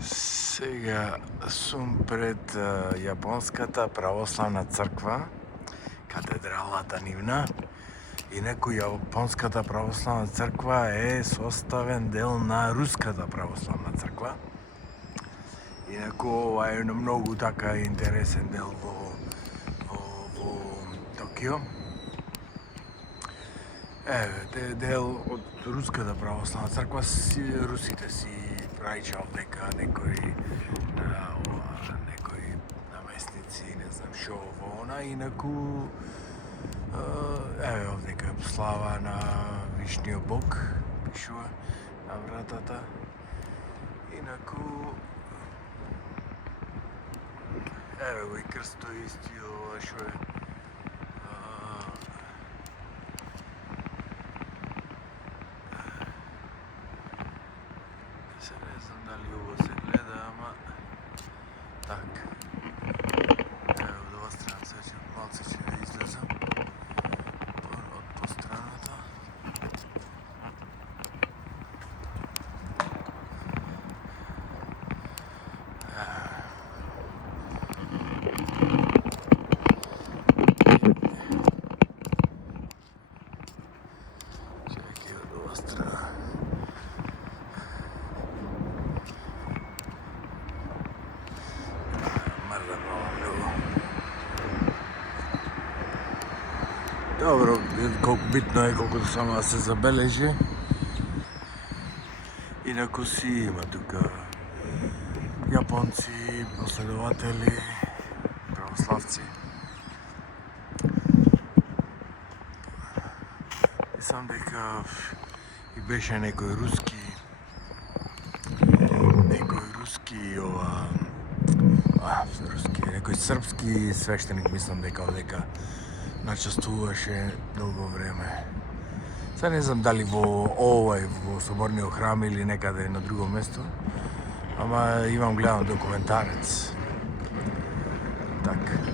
Сега сум пред Јапонската православна црква, катедралата нивна. Инаку Јапонската православна црква е составен дел на Руската православна црква. Инаку ова е многу така интересен дел во Токио. Еве, дел од Руската православна црква, русите си прајчал дека некои наместници, не знам шо во она, инаку еве овдека слава на Вишниот Бог пишува на вратата. Инаку еве го и крсто исти ова шо е. Се не знам дали ово се гледа, ама така. Еве од ова страна сега малце ќе да излезам од постраната. Чекај од ова страна. Добро, колку битно е колку само да се забележи. Инаку си има тука јапонци, последователи, православци. Мислам дека и беше некој руски некој српски свештеник, мислам дека овдека начествуваше долго време. Сега не знам дали во соборниот храм или некаде на друго место, ама имам гледам документарец. Така.